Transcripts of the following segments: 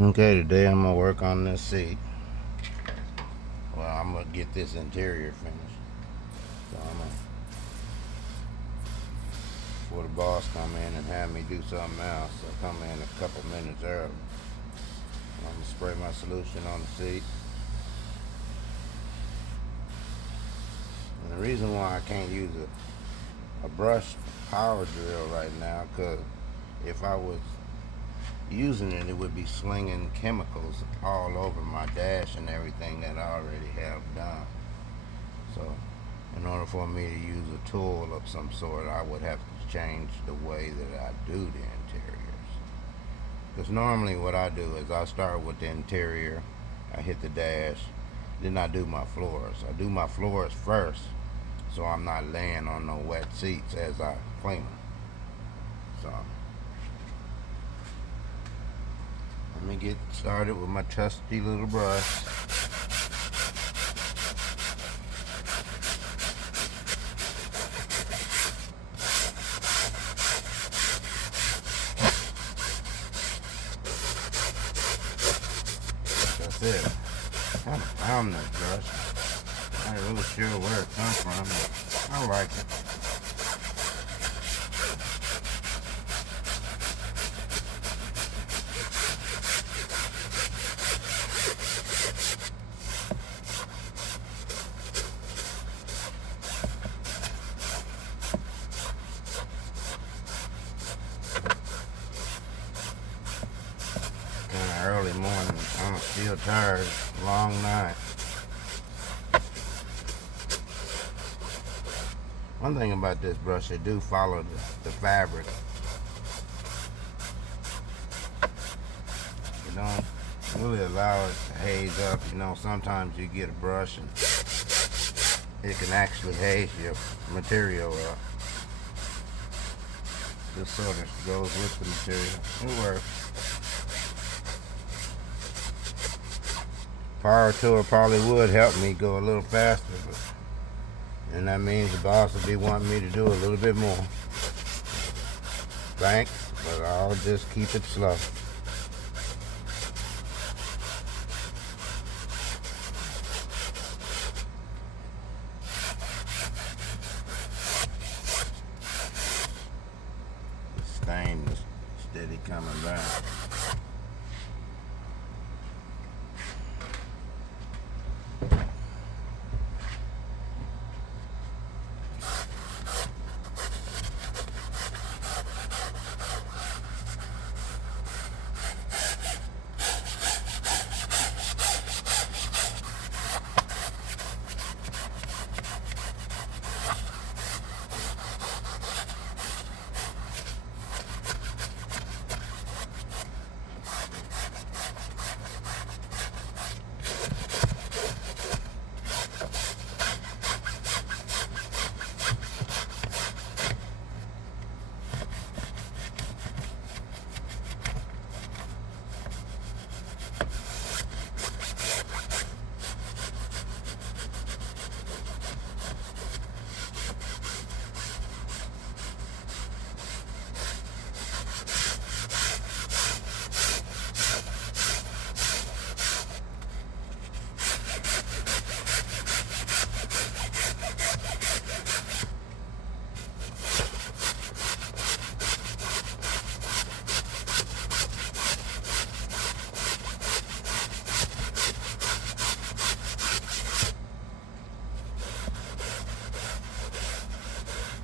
Okay, today I'm gonna work on this seat. Well, I'm gonna get this interior finished. So I'm gonna, before the boss come in and have me do something else, I come in a couple minutes early. I'm gonna spray my solution on the seat. And the reason why I can't use a brush power drill right now, cause if I was using it, it would be slinging chemicals all over my dash and everything that I already have done. So in order for me to use a tool of some sort, I would have to change the way that I do the interiors. Because normally what I do is I start with the interior, I hit the dash, then I do my floors. I do my floors first, so I'm not laying on no wet seats as I clean them. So let me get started with my trusty little brush. That's it. I found that brush. I ain't really sure where it comes from, but I like it. Kinda early morning. I'm still tired. Long night. One thing about this brush, they do follow the fabric. You don't really allow it to haze up. You know, sometimes you get a brush and it can actually haze your material up. This sort of goes with the material. It works. Power tool probably would help me go a little faster, and that means the boss will be wanting me to do a little bit more. Thanks, but I'll just keep it slow. The stain is steady coming back.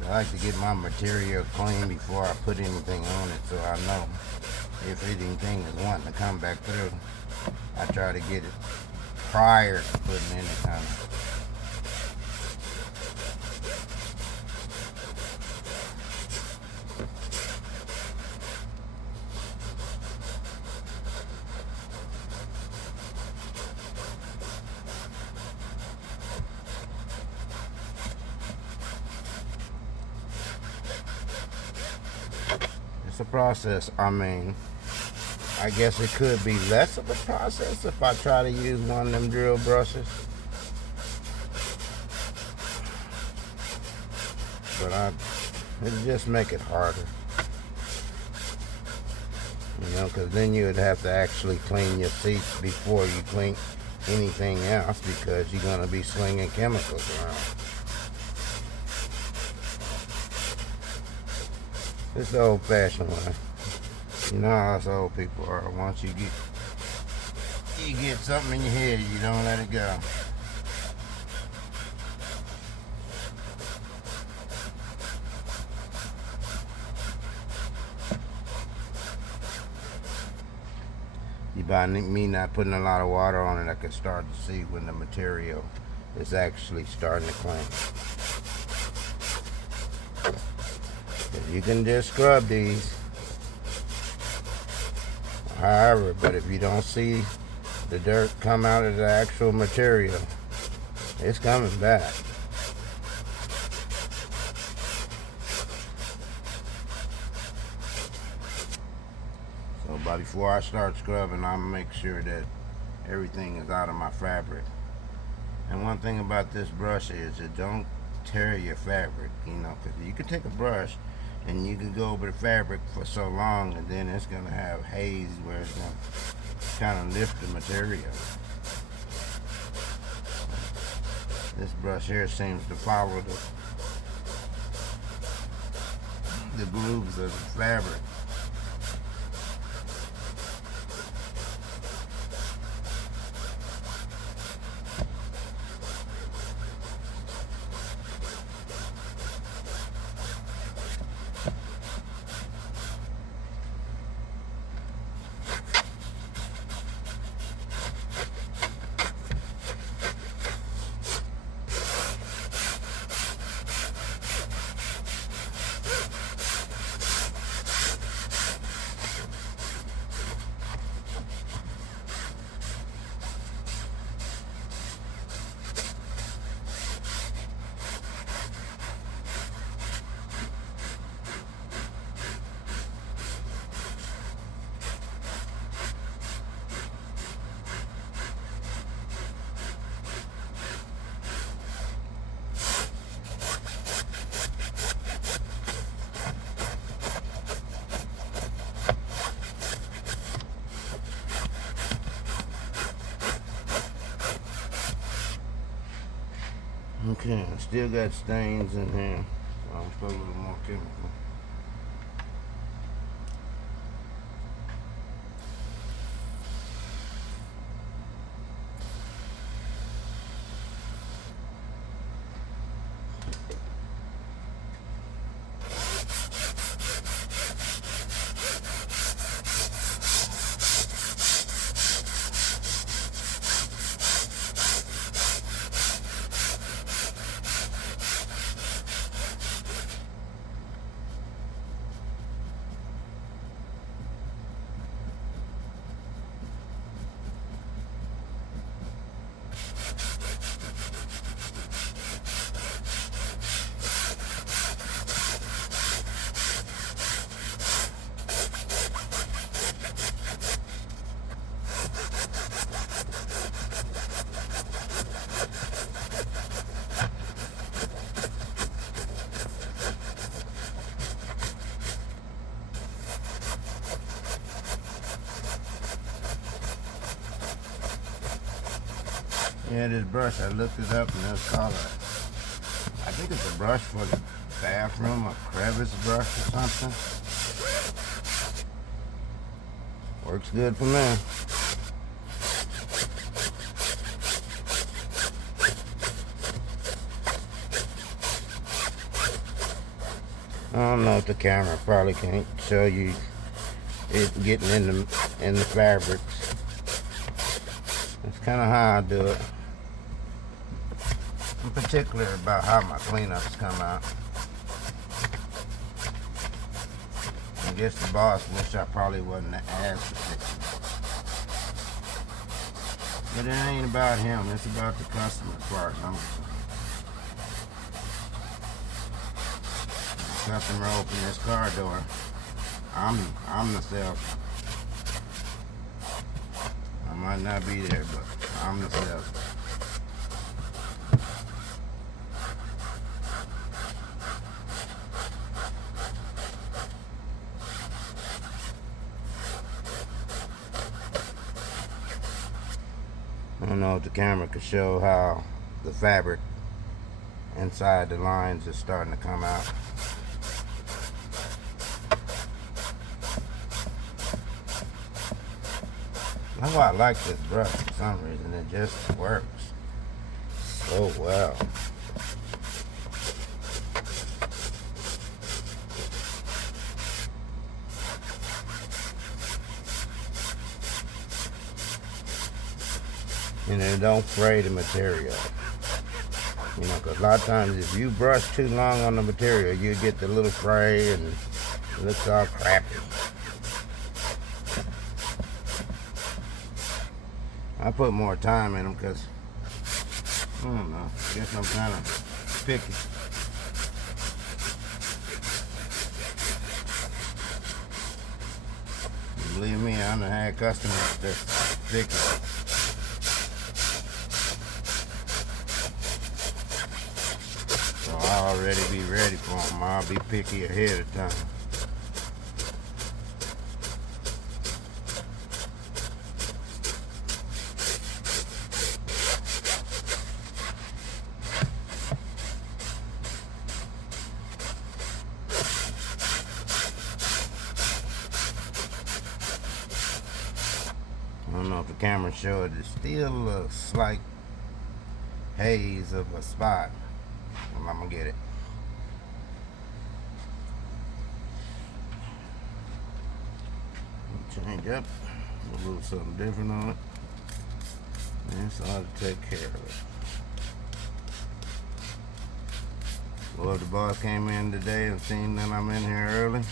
I like to get my material clean before I put anything on it, so I know if anything is wanting to come back through. I try to get it prior to putting anything on. It's a process. I mean, I guess it could be less of a process if I try to use one of them drill brushes. But it'll just make it harder. And know, because then you would have to actually clean your seats before you clean anything else, because you're going to be slinging chemicals around. It's the old-fashioned way. You know how us old people are. Once you get something in your head, you don't let it go. By me not putting a lot of water on it, I can start to see when the material is actually starting to cling. You can just scrub these, however, but if you don't see the dirt come out of the actual material, it's coming back. So, but before I start scrubbing, I'll make sure that everything is out of my fabric. And one thing about this brush is it don't tear your fabric, you know, because you can take a brush and you can go over the fabric for so long, and then it's going to have haze where it's going to kind of lift the material. This brush here seems to follow the grooves of the fabric. Okay, I still got stains in here, so I'll put a little more chemical. Yeah, this brush, I looked it up and it's called I think it's a brush for the bathroom, a crevice brush or something. Works good for me. I don't know if the camera probably can't show you it getting in the fabrics. That's kind of how I do it. I'm particular about how my cleanups come out. I guess the boss wish I probably wasn't as particular. But it ain't about him, it's about the customer as far as I'm concerned. The customer opened this car door. I'm the salesman. I might not be there, but I'm the salesman. I don't know if the camera could show how the fabric inside the lines is starting to come out. That's why I like this brush for some reason. It just works so well. And it don't fray the material. You know, because a lot of times if you brush too long on the material, you get the little fray and it looks all crappy. I put more time in them because, I don't know, I guess I'm kind of picky. Believe me, I done had customers that's picky. So I'll already be ready for them. I'll be picky ahead of time. I don't know if the camera showed it. It's still a slight haze of a spot. Well, I'm gonna get it. Change up a little something different on it. And so I'll take care of it. Well, if the boss came in today and seen that I'm in here early,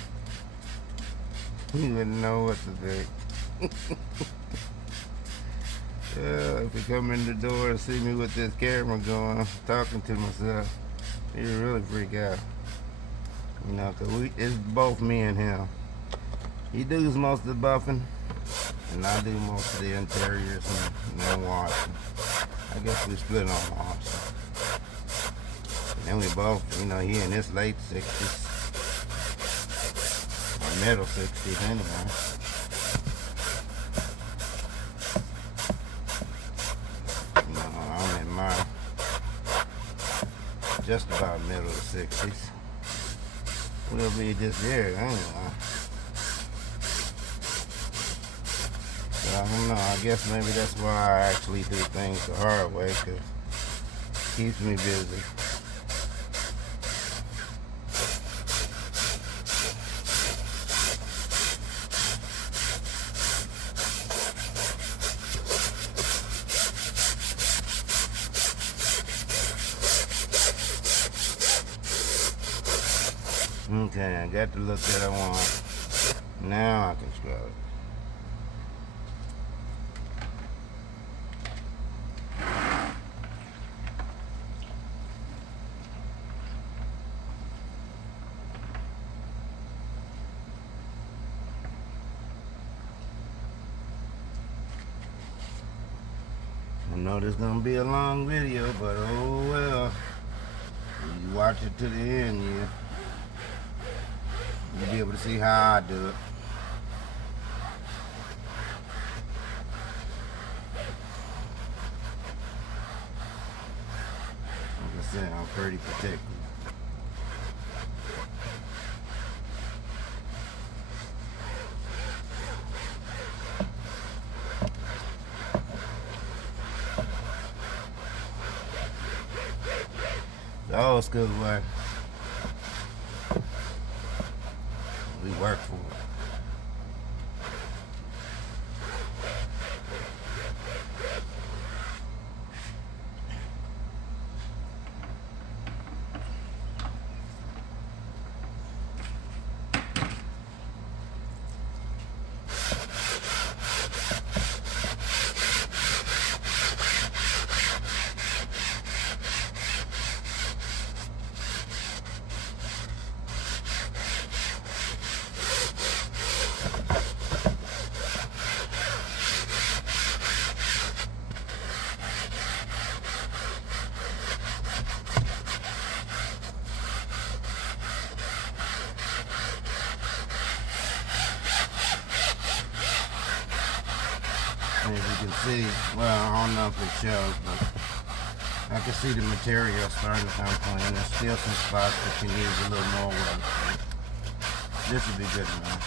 he wouldn't know what to think. If he come in the door and see me with this camera going, talking to myself, he'd really freak out. You know, cause it's both me and him. He does most of the buffing, and I do most of the interiors and washing. I guess we split on washing. And then we both, you know, he in his late 60s, or middle 60s anyway. I'm in my just about middle 60s. We'll be this year anyway. So I don't know. I guess maybe that's why I actually do things the hard way, because it keeps me busy. Okay, I got the look that I want. Now I can scrub it. I know this is gonna be a long video, but oh well. You watch it to the end, you'll be able to see how I do it. Like I said, I'm pretty particular. The old school way. We work for it. And as you can see, well, I don't know if it shows, but I can see the material starting to come clean. There's still some spots that can use a little more work. This would be good enough.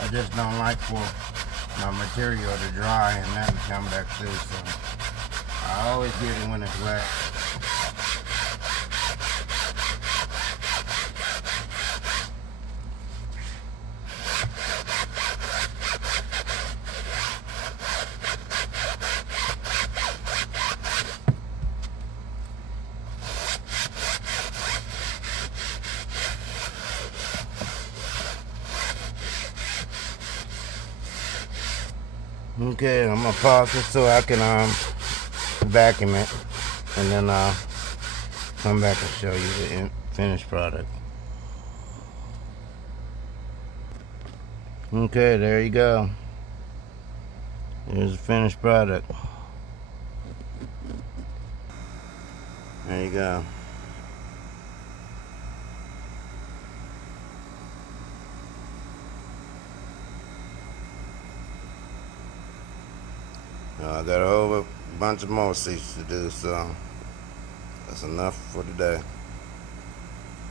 I just don't like for my material to dry and then come back through, so I always get it when it's wet. Okay, I'm gonna pause it so I can vacuum it, and then I'll come back and show you the finished product. Okay, there you go. Here's the finished product. There you go. I got a whole bunch of more seats to do, so that's enough for today.